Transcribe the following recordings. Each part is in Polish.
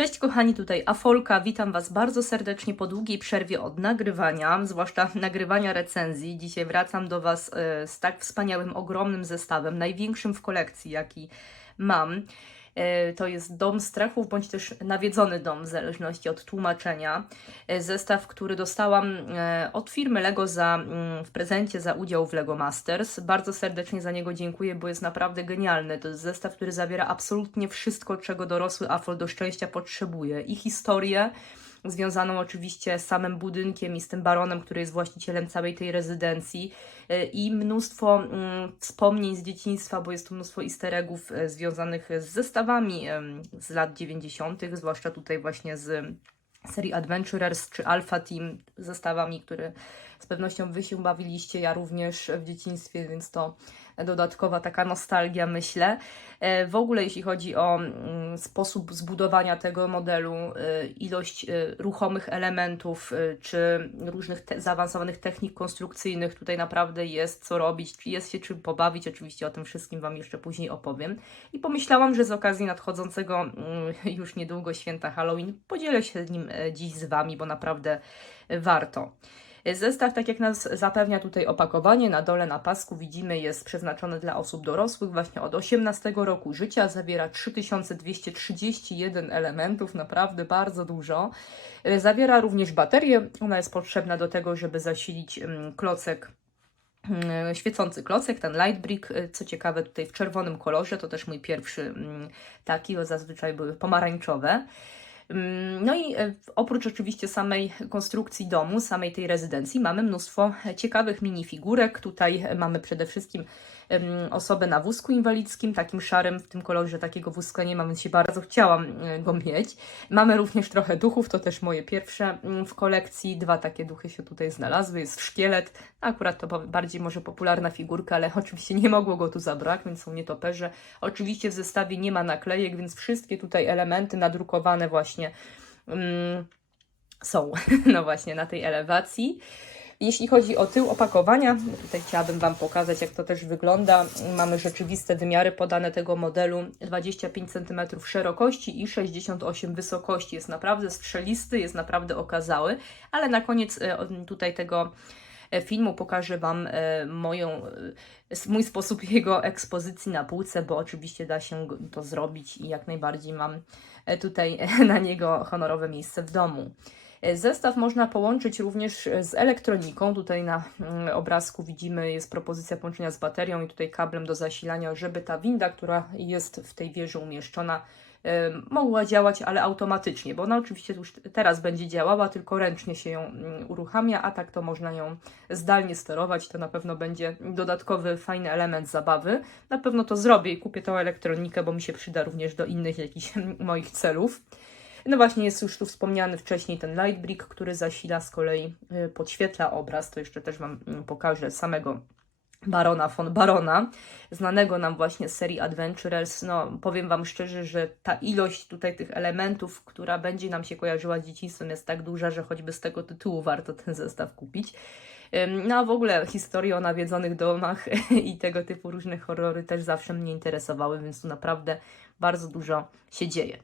Cześć kochani, tutaj Afolka. Witam Was bardzo serdecznie po długiej przerwie od nagrywania, zwłaszcza nagrywania recenzji. Dzisiaj wracam do Was e, z tak wspaniałym, ogromnym zestawem, największym w kolekcji, jaki mam. E, To jest Dom Strachów, bądź też Nawiedzony Dom, w zależności od tłumaczenia. E, Zestaw, który dostałam e, od firmy Lego za, mm, w prezencie za udział w Lego Masters. Bardzo serdecznie za niego dziękuję, bo jest naprawdę genialny. To jest zestaw, który zawiera absolutnie wszystko, czego dorosły Afol do szczęścia potrzebuje. I historię, związaną oczywiście z samym budynkiem i z tym baronem, który jest właścicielem całej tej rezydencji e, i mnóstwo mm, wspomnień z dzieciństwa, bo jest tu mnóstwo easter eggów e, związanych z zestawami z lat 90., zwłaszcza tutaj właśnie z serii Adventurers czy Alpha Team, zestawami, które z pewnością Wy się bawiliście, ja również w dzieciństwie, więc to dodatkowa taka nostalgia, myślę. E, W ogóle, jeśli chodzi o mm, sposób zbudowania tego modelu, e, ilość e, ruchomych elementów, czy różnych te zaawansowanych technik konstrukcyjnych, tutaj naprawdę jest co robić, jest się czym pobawić. Oczywiście o tym wszystkim Wam jeszcze później opowiem. I pomyślałam, że z okazji nadchodzącego mm, już niedługo święta Halloween podzielę się nim dziś z Wami, bo naprawdę warto. Zestaw, tak jak nas zapewnia tutaj opakowanie, na dole na pasku widzimy, jest przeznaczony dla osób dorosłych właśnie od 18 roku życia. Zawiera 3231 elementów, naprawdę bardzo dużo. E, Zawiera również baterię, ona jest potrzebna do tego, żeby zasilić mm, klocek mm, świecący klocek, ten light brick, e, co ciekawe tutaj w czerwonym kolorze, to też mój pierwszy mm, taki, bo zazwyczaj były pomarańczowe. Mm, No i e, oprócz oczywiście samej konstrukcji domu, samej tej rezydencji, mamy mnóstwo ciekawych minifigurek. Tutaj mamy przede wszystkim osobę na wózku inwalidzkim, takim szarym, w tym kolorze takiego wózka nie mam, więc się bardzo chciałam e, go mieć. Mamy również trochę duchów, to też moje pierwsze mm, w kolekcji. Dwa takie duchy się tutaj znalazły. Jest szkielet, akurat to bardziej może popularna figurka, ale oczywiście nie mogło go tu zabraknąć, są nietoperze. Oczywiście w zestawie nie ma naklejek, więc wszystkie tutaj elementy nadrukowane właśnie mm, są, no właśnie, na tej elewacji. Jeśli chodzi o tył opakowania, tutaj chciałabym Wam pokazać, jak to też wygląda. Mamy rzeczywiste wymiary podane tego modelu: 25 cm szerokości i 68 wysokości. Jest naprawdę strzelisty, jest naprawdę okazały, ale na koniec e, tutaj tego e, filmu pokażę Wam e, moją, mój sposób jego ekspozycji na półce, bo oczywiście da się to zrobić i jak najbardziej mam tutaj na niego honorowe miejsce w domu. E, Zestaw można połączyć również e, z elektroniką. Tutaj na mm, obrazku widzimy, jest propozycja połączenia z baterią i tutaj kablem do zasilania, żeby ta winda, która jest w tej wieży umieszczona, e, mogła działać, ale automatycznie, bo ona oczywiście już teraz będzie działała, tylko ręcznie się ją mm, uruchamia, a tak to można ją zdalnie sterować. To na pewno będzie dodatkowy, fajny element zabawy. Na pewno to zrobię i kupię tą elektronikę, bo mi się przyda również do innych jakichś moich celów. No właśnie, jest już tu wspomniany wcześniej ten light brick, który zasila z kolei, y, podświetla obraz. To jeszcze też Wam mm, pokażę samego Barona von Barona, znanego nam właśnie z serii Adventurers. No, powiem Wam szczerze, że ta ilość tutaj tych elementów, która będzie nam się kojarzyła z dzieciństwem, jest tak duża, że choćby z tego tytułu warto ten zestaw kupić. No a w ogóle historie o nawiedzonych domach i tego typu różne horrory też zawsze mnie interesowały, więc tu naprawdę bardzo dużo się dzieje.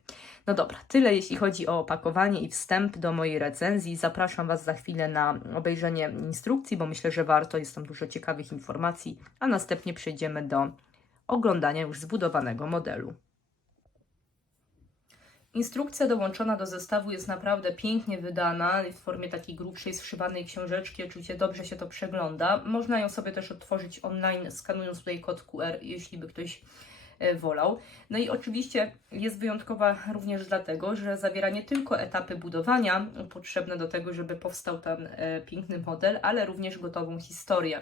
No dobra, tyle jeśli chodzi o opakowanie i wstęp do mojej recenzji. Zapraszam Was za chwilę na obejrzenie instrukcji, bo myślę, że warto, jest tam dużo ciekawych informacji, a następnie przejdziemy do oglądania już zbudowanego modelu. Instrukcja dołączona do zestawu jest naprawdę pięknie wydana, w formie takiej grubszej, zszywanej książeczki. Oczywiście dobrze się to przegląda. Można ją sobie też odtworzyć online, skanując tutaj kod QR, jeśli by ktoś wolał. No i oczywiście jest wyjątkowa również dlatego, że zawiera nie tylko etapy budowania potrzebne do tego, żeby powstał ten e, piękny model, ale również gotową historię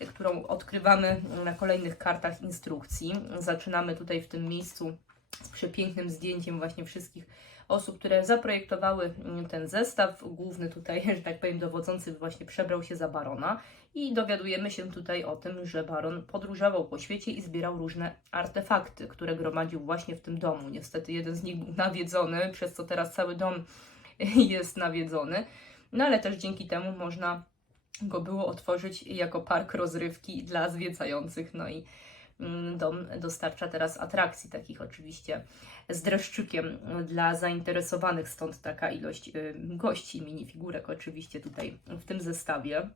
e, którą odkrywamy na kolejnych kartach instrukcji. Zaczynamy tutaj w tym miejscu z przepięknym zdjęciem właśnie wszystkich osób, które zaprojektowały mm, ten zestaw. Główny tutaj, że tak powiem, dowodzący właśnie przebrał się za barona i dowiadujemy się tutaj o tym, że baron podróżował po świecie i zbierał różne artefakty, które gromadził właśnie w tym domu. Niestety jeden z nich był nawiedzony, przez co teraz cały dom jest nawiedzony, no ale też dzięki temu można go było otworzyć jako park rozrywki dla zwiedzających, no i dom dostarcza teraz atrakcji, takich oczywiście z dreszczykiem dla zainteresowanych, stąd taka ilość y, gości, minifigurek oczywiście tutaj w tym zestawie.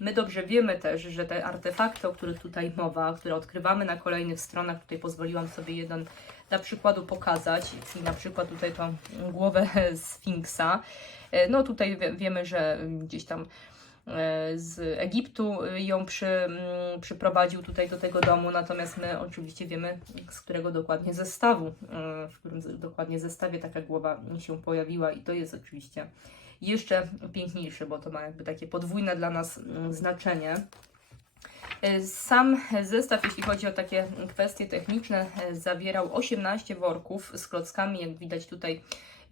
My dobrze wiemy też, że te artefakty, o których tutaj mowa, które odkrywamy na kolejnych stronach, tutaj pozwoliłam sobie jeden dla przykładu pokazać, czyli na przykład tutaj tą głowę Sfinksa. E, No tutaj wie- wiemy, że gdzieś tam z Egiptu ją przy, mm, przyprowadził tutaj do tego domu, natomiast my oczywiście wiemy, z którego dokładnie zestawu, e, w którym dokładnie zestawie taka głowa się pojawiła i to jest oczywiście jeszcze piękniejsze, bo to ma jakby takie podwójne dla nas mm, znaczenie. E, Sam zestaw, jeśli chodzi o takie kwestie techniczne, e, zawierał 18 worków z klockami. Jak widać tutaj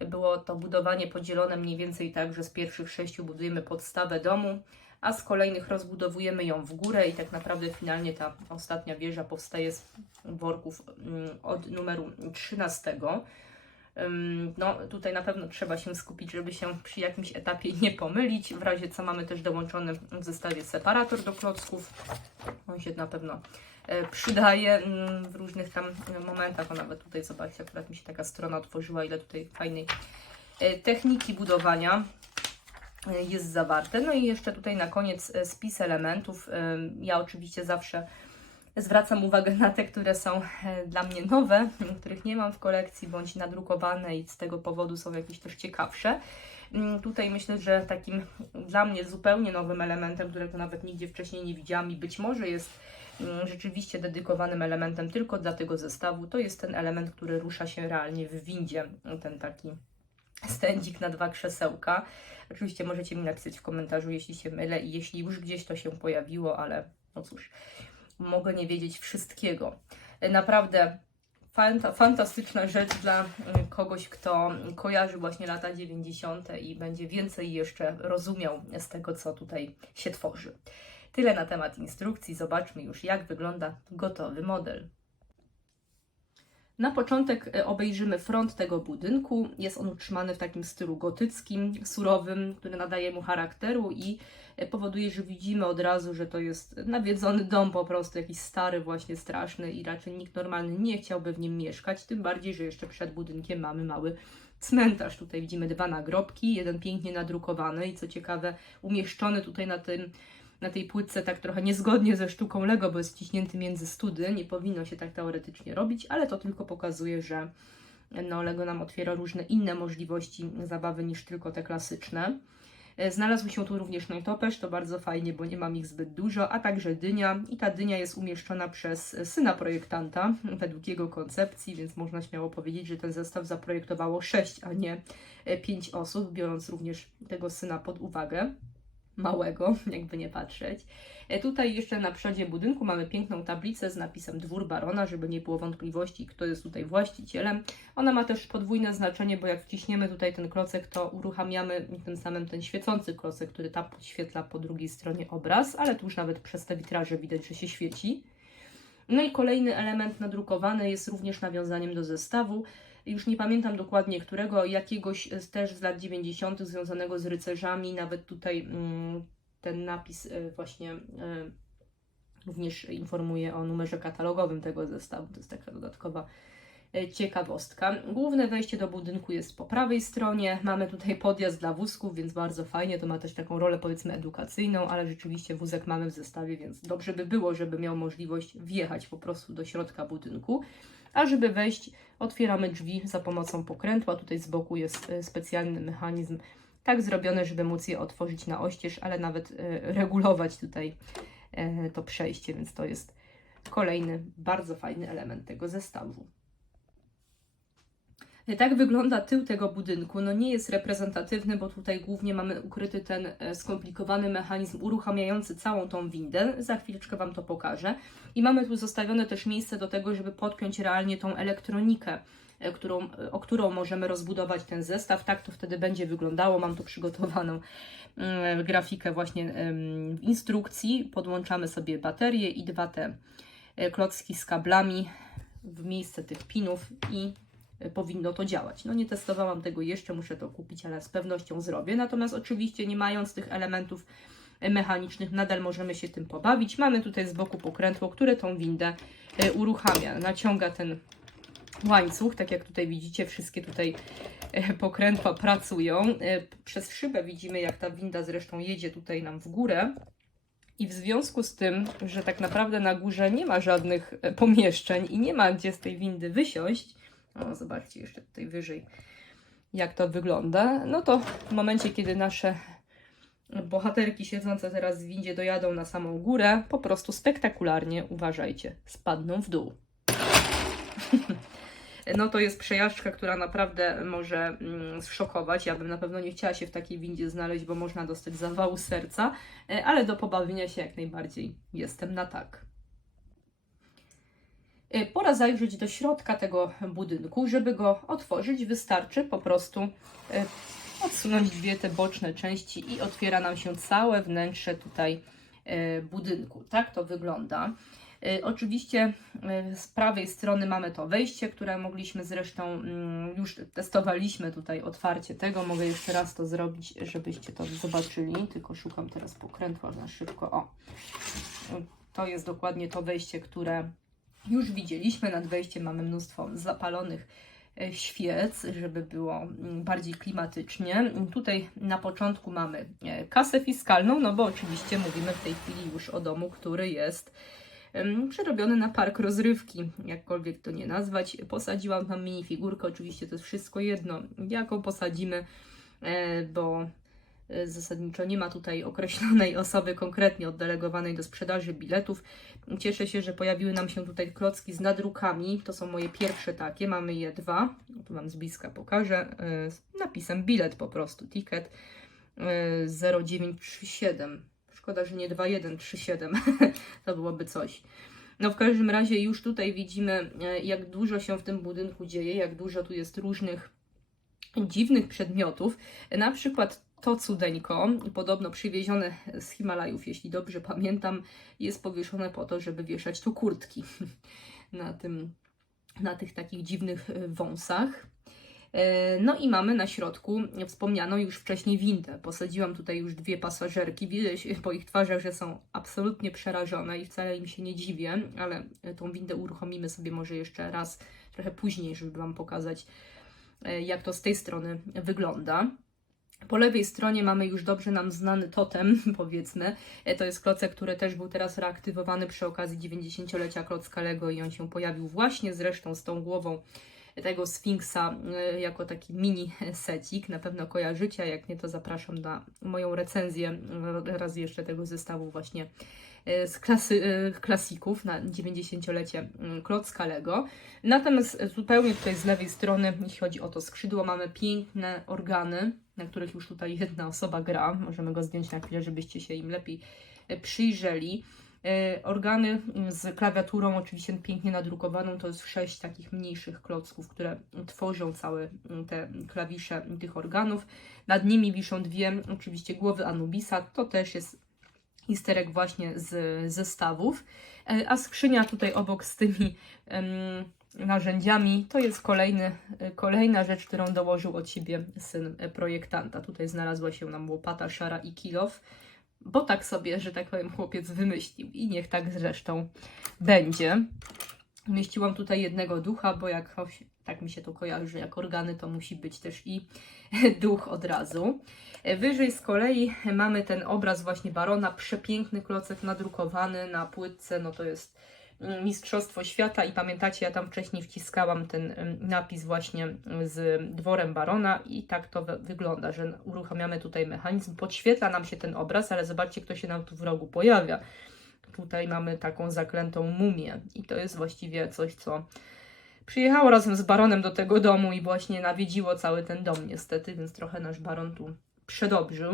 było to budowanie podzielone mniej więcej tak, że z pierwszych sześciu budujemy podstawę domu, a z kolejnych rozbudowujemy ją w górę i tak naprawdę finalnie ta ostatnia wieża powstaje z worków mm, od numeru 13. Ym, No, tutaj na pewno trzeba się skupić, żeby się przy jakimś etapie nie pomylić. W razie co mamy też dołączony w zestawie separator do klocków. On się na pewno przydaje mm, w różnych tam e, momentach. O nawet tutaj zobaczcie, akurat mi się taka strona otworzyła, ile tutaj fajnej e, techniki budowania e, jest zawarte. No i jeszcze tutaj na koniec e, spis elementów. E, Ja oczywiście zawsze zwracam uwagę na te, które są e, dla mnie nowe, których nie mam w kolekcji, bądź nadrukowane i z tego powodu są jakieś też ciekawsze. Mm, Tutaj myślę, że takim dla mnie zupełnie nowym elementem, którego nawet nigdzie wcześniej nie widziałam i być może jest rzeczywiście dedykowanym elementem tylko dla tego zestawu, to jest ten element, który rusza się realnie w windzie, ten taki stędzik na dwa krzesełka. Oczywiście możecie mi napisać w komentarzu, jeśli się mylę i jeśli już gdzieś to się pojawiło, ale no cóż, mogę nie wiedzieć wszystkiego. Naprawdę fanta, fantastyczna rzecz dla y, kogoś, kto kojarzy właśnie lata 90. i będzie więcej jeszcze rozumiał z tego, co tutaj się tworzy. Tyle na temat instrukcji. Zobaczmy już, jak wygląda gotowy model. Na początek e, obejrzymy front tego budynku. Jest on utrzymany w takim stylu gotyckim, surowym, który nadaje mu charakteru i e, powoduje, że widzimy od razu, że to jest nawiedzony dom po prostu, jakiś stary, właśnie straszny i raczej nikt normalny nie chciałby w nim mieszkać, tym bardziej, że jeszcze przed budynkiem mamy mały cmentarz. Tutaj widzimy dwa nagrobki, jeden pięknie nadrukowany i co ciekawe umieszczony tutaj na tym na tej płytce tak trochę niezgodnie ze sztuką Lego, bo jest wciśnięty między study. Nie powinno się tak teoretycznie robić, ale to tylko pokazuje, że no, Lego nam otwiera różne inne możliwości zabawy niż tylko te klasyczne. E, Znalazł się tu również nietoperz, to bardzo fajnie, bo nie mam ich zbyt dużo, a także dynia. I ta dynia jest umieszczona przez syna projektanta według jego koncepcji, więc można śmiało powiedzieć, że ten zestaw zaprojektowało 6, a nie 5 osób, biorąc również tego syna pod uwagę małego, jakby nie patrzeć. E, Tutaj jeszcze na przodzie budynku mamy piękną tablicę z napisem Dwór Barona, żeby nie było wątpliwości, kto jest tutaj właścicielem. Ona ma też podwójne znaczenie, bo jak wciśniemy tutaj ten klocek, to uruchamiamy tym samym ten świecący klocek, który tam podświetla po drugiej stronie obraz, ale tu już nawet przez te witraże widać, że się świeci. No i kolejny element nadrukowany jest również nawiązaniem do zestawu. Już nie pamiętam dokładnie którego, jakiegoś też z lat 90. związanego z rycerzami. Nawet tutaj mm, ten napis y, właśnie y, również informuje o numerze katalogowym tego zestawu. To jest taka dodatkowa y, ciekawostka. Główne wejście do budynku jest po prawej stronie. Mamy tutaj podjazd dla wózków, więc bardzo fajnie. To ma też taką rolę powiedzmy edukacyjną, ale rzeczywiście wózek mamy w zestawie, więc dobrze by było, żeby miał możliwość wjechać po prostu do środka budynku. A żeby wejść, otwieramy drzwi za pomocą pokrętła. Tutaj z boku jest e, specjalny mechanizm, tak zrobiony, żeby móc je otworzyć na oścież, ale nawet e, regulować tutaj e, to przejście, więc to jest kolejny bardzo fajny element tego zestawu. Tak wygląda tył tego budynku. No nie jest reprezentatywny, bo tutaj głównie mamy ukryty ten e, skomplikowany mechanizm uruchamiający całą tą windę. Za chwileczkę Wam to pokażę. I mamy tu zostawione też miejsce do tego, żeby podpiąć realnie tą elektronikę, e, którą, e, o którą możemy rozbudować ten zestaw. Tak to wtedy będzie wyglądało. Mam tu przygotowaną mm, grafikę właśnie instrukcji. Podłączamy sobie baterię i dwa te klocki z kablami w miejsce tych pinów i powinno to działać. No nie testowałam tego jeszcze, muszę to kupić, ale z pewnością zrobię. Natomiast oczywiście nie mając tych elementów e, mechanicznych nadal możemy się tym pobawić. Mamy tutaj z boku pokrętło, które tą windę e, uruchamia. Naciąga ten łańcuch, tak jak tutaj widzicie, wszystkie tutaj e, pokrętła pracują. Przez szybę widzimy, jak ta winda zresztą jedzie tutaj nam w górę. I w związku z tym, że tak naprawdę na górze nie ma żadnych pomieszczeń i nie ma gdzie z tej windy wysiąść, o, zobaczcie jeszcze tutaj wyżej, jak to wygląda, no to w momencie, kiedy nasze bohaterki siedzące teraz w windzie dojadą na samą górę, po prostu spektakularnie, uważajcie, spadną w dół. No to jest przejażdżka, która naprawdę może mm, zszokować. Ja bym na pewno nie chciała się w takiej windzie znaleźć, bo można dostać zawału serca, e, ale do pobawienia się jak najbardziej jestem na tak. E, Pora zajrzeć do środka tego budynku. Żeby go otworzyć, wystarczy po prostu e, odsunąć dwie te boczne części i otwiera nam się całe wnętrze tutaj e, budynku. Tak to wygląda. Oczywiście z prawej strony mamy to wejście, które mogliśmy zresztą, mm, już testowaliśmy tutaj otwarcie tego. Mogę jeszcze raz to zrobić, żebyście to zobaczyli. Tylko szukam teraz pokrętła na szybko. O, to jest dokładnie to wejście, które już widzieliśmy. Nad wejściem mamy mnóstwo zapalonych e, świec, żeby było mm, bardziej klimatycznie. Tutaj na początku mamy e, kasę fiskalną, no bo oczywiście mówimy w tej chwili już o domu, który jest przerobiony na park rozrywki, jakkolwiek to nie nazwać. Posadziłam tam minifigurkę, oczywiście to jest wszystko jedno, jaką posadzimy, e, bo zasadniczo nie ma tutaj określonej osoby konkretnie oddelegowanej do sprzedaży biletów. Cieszę się, że pojawiły nam się tutaj klocki z nadrukami. To są moje pierwsze takie. Mamy je dwa. Tu Wam z bliska pokażę. e, Z napisem bilet po prostu. Ticket e, 0937. Szkoda, że nie 2137. to byłoby coś. No w każdym razie już tutaj widzimy, e, jak dużo się w tym budynku dzieje, jak dużo tu jest różnych dziwnych przedmiotów. Na przykład to cudeńko, podobno przywiezione z Himalajów, jeśli dobrze pamiętam, jest powieszone po to, żeby wieszać tu kurtki na, tym, na tych takich dziwnych e, wąsach. E, No i mamy na środku wspomnianą już wcześniej windę. Posadziłam tutaj już dwie pasażerki. Widać po ich twarzach, że są absolutnie przerażone i wcale im się nie dziwię, ale tą windę uruchomimy sobie może jeszcze raz trochę później, żeby Wam pokazać, e, jak to z tej strony wygląda. Po lewej stronie mamy już dobrze nam znany totem, powiedzmy. E, To jest klocek, który też był teraz reaktywowany przy okazji 90-lecia klocka Lego i on się pojawił właśnie zresztą z tą głową tego Sfinksa e, jako taki mini secik. Na pewno kojarzycie, jak nie to zapraszam na moją recenzję e, raz jeszcze tego zestawu właśnie z klasy, e, klasików na 90-lecie mm, klocka Lego. Natomiast zupełnie tutaj z lewej strony, jeśli chodzi o to skrzydło, mamy piękne organy, na których już tutaj jedna osoba gra. Możemy go zdjąć na chwilę, żebyście się im lepiej e, przyjrzeli. E, Organy mm, z klawiaturą, oczywiście pięknie nadrukowaną, to jest sześć takich mniejszych klocków, które tworzą całe mm, te klawisze tych organów. Nad nimi wiszą dwie, oczywiście, głowy Anubisa. To też jest isterek właśnie z zestawów. E, A skrzynia tutaj obok z tymi narzędziami to jest kolejny, e, kolejna rzecz, którą dołożył od siebie syn projektanta. Tutaj znalazła się nam łopata szara i kilof, bo tak sobie, że tak powiem, chłopiec wymyślił i niech tak zresztą będzie. Umieściłam tutaj jednego ducha, bo jak tak mi się to kojarzy, że jak organy to musi być też i duch od razu. Wyżej z kolei mamy ten obraz właśnie Barona, przepiękny klocek nadrukowany na płytce, no to jest mm, Mistrzostwo Świata i pamiętacie, ja tam wcześniej wciskałam ten mm, napis właśnie z dworem Barona i tak to wy- wygląda, że uruchamiamy tutaj mechanizm, podświetla nam się ten obraz, ale zobaczcie, kto się nam tu w rogu pojawia. Tutaj mamy taką zaklętą mumię i to jest właściwie coś, co przyjechało razem z baronem do tego domu i właśnie nawiedziło cały ten dom niestety, więc trochę nasz baron tu przedobrzył.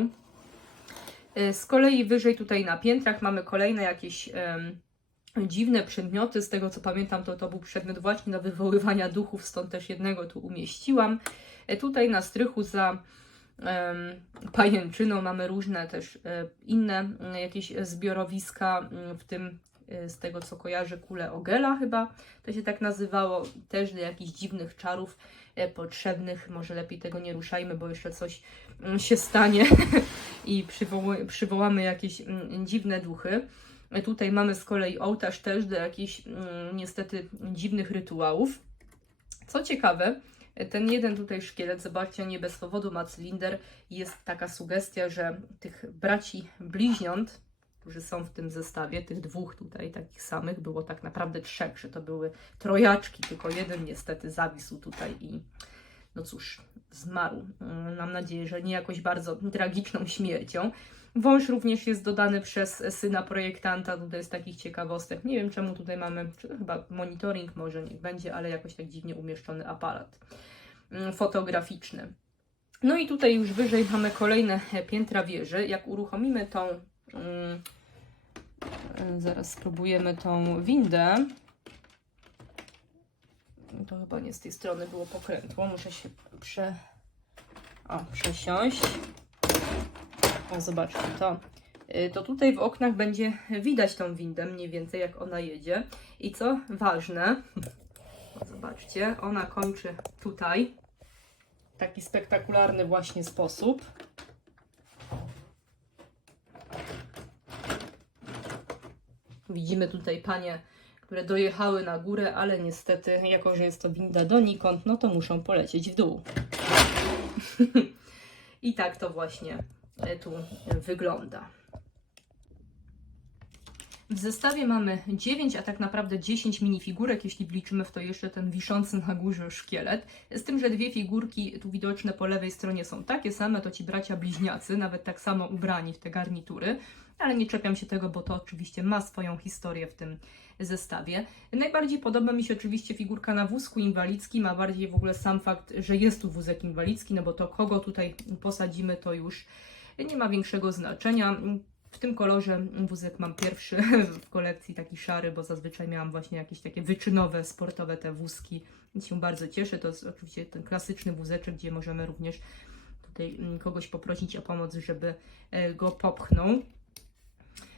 Y, Z kolei wyżej tutaj na piętrach mamy kolejne jakieś em, dziwne przedmioty. Z tego co pamiętam, to to był przedmiot właśnie do wywoływania duchów, stąd też jednego tu umieściłam. E, Tutaj na strychu za em, pajęczyną mamy różne też e, inne jakieś zbiorowiska, w tym e, z tego co kojarzę kule Ogela chyba, to się tak nazywało, też do jakichś dziwnych czarów e, potrzebnych. Może lepiej tego nie ruszajmy, bo jeszcze coś mm, się stanie i przywoły, przywołamy jakieś mm, dziwne duchy. E, Tutaj mamy z kolei ołtarz też do jakichś mm, niestety dziwnych rytuałów. Co ciekawe, ten jeden tutaj szkielet, zobaczcie, nie bez powodu ma cylinder, jest taka sugestia, że tych braci bliźniąt, którzy są w tym zestawie, tych dwóch tutaj takich samych, było tak naprawdę trzech, że to były trojaczki, tylko jeden niestety zawisł tutaj i no cóż, zmarł. Mm, Mam nadzieję, że nie jakoś bardzo tragiczną śmiercią. Wąż również jest dodany przez syna projektanta, tutaj z takich ciekawostek. Nie wiem czemu tutaj mamy, chyba monitoring może niech będzie, ale jakoś tak dziwnie umieszczony aparat mm, fotograficzny. No i tutaj już wyżej mamy kolejne piętra wieży. Jak uruchomimy tą, mm, zaraz spróbujemy tą windę. To chyba nie z tej strony było pokrętło, muszę się prze... o, przesiąść. O, zobaczcie to. Y, To tutaj w oknach będzie widać tą windę mniej więcej jak ona jedzie. I co ważne, zobaczcie, ona kończy tutaj w taki spektakularny właśnie sposób. Widzimy tutaj panie, które dojechały na górę, ale niestety, jako że jest to winda donikąd, no to muszą polecieć w dół. I tak to właśnie e, tu wygląda. W zestawie mamy 9, a tak naprawdę 10 minifigurek, jeśli wliczymy w to jeszcze ten wiszący na górze szkielet. Z tym, że dwie figurki tu widoczne po lewej stronie są takie same, to ci bracia bliźniacy, nawet tak samo ubrani w te garnitury. Ale nie czepiam się tego, bo to oczywiście ma swoją historię w tym zestawie. Najbardziej podoba mi się oczywiście figurka na wózku inwalidzkim, a bardziej w ogóle sam fakt, że jest tu wózek inwalidzki, no bo to kogo tutaj posadzimy, to już nie ma większego znaczenia. W tym kolorze wózek mam pierwszy w kolekcji, taki szary, bo zazwyczaj miałam właśnie jakieś takie wyczynowe, sportowe te wózki. I się bardzo cieszę. To jest oczywiście ten klasyczny wózeczek, gdzie możemy również tutaj mm, kogoś poprosić o pomoc, żeby e, go popchnął.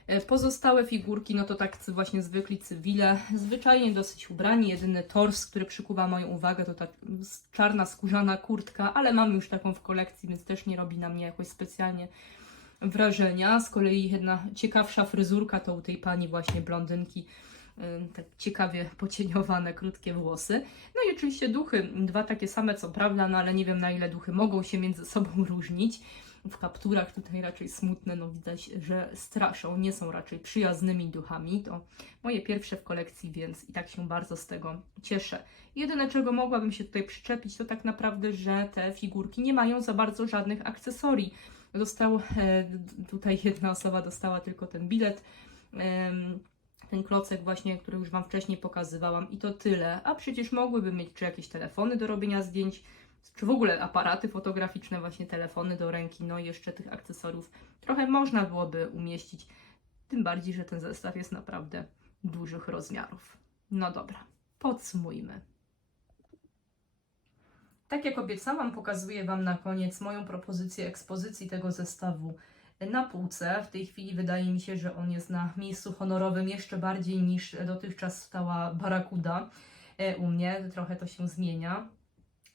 E, Pozostałe figurki, no to tak właśnie zwykli cywile, zwyczajnie dosyć ubrani. Jedyny tors, który przykuwa moją uwagę, to ta s- czarna skórzana kurtka, ale mam już taką w kolekcji, więc też nie robi na mnie jakoś specjalnie wrażenia. Z kolei jedna ciekawsza fryzurka to u tej pani właśnie blondynki, tak ciekawie pocieniowane, krótkie włosy. No i oczywiście duchy, dwa takie same co prawda, no ale nie wiem na ile duchy mogą się między sobą różnić. W kapturach tutaj raczej smutne, no widać, że straszą, nie są raczej przyjaznymi duchami. To moje pierwsze w kolekcji, więc i tak się bardzo z tego cieszę. Jedyne, czego mogłabym się tutaj przyczepić, to tak naprawdę, że te figurki nie mają za bardzo żadnych akcesorii. Dostał, e, tutaj jedna osoba dostała tylko ten bilet, ten klocek właśnie, który już Wam wcześniej pokazywałam i to tyle. A przecież mogłyby mieć czy jakieś telefony do robienia zdjęć, czy w ogóle aparaty fotograficzne, właśnie telefony do ręki, no i jeszcze tych akcesoriów trochę można byłoby umieścić. Tym bardziej, że ten zestaw jest naprawdę dużych rozmiarów. No dobra, podsumujmy. Tak jak obiecałam, pokazuję Wam na koniec moją propozycję ekspozycji tego zestawu na półce. W tej chwili wydaje mi się, że on jest na miejscu honorowym jeszcze bardziej niż dotychczas stała Barakuda e, u mnie. Trochę to się zmienia.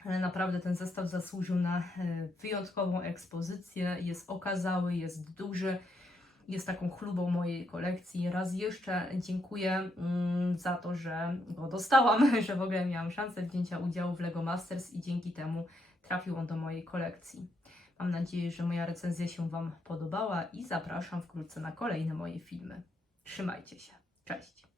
Ale naprawdę ten zestaw zasłużył na e, wyjątkową ekspozycję. Jest okazały, jest duży, jest taką chlubą mojej kolekcji. Raz jeszcze dziękuję mm, za to, że go dostałam, że w ogóle miałam szansę wzięcia udziału w LEGO Masters i dzięki temu trafił on do mojej kolekcji. Mam nadzieję, że moja recenzja się Wam podobała i zapraszam wkrótce na kolejne moje filmy. Trzymajcie się. Cześć!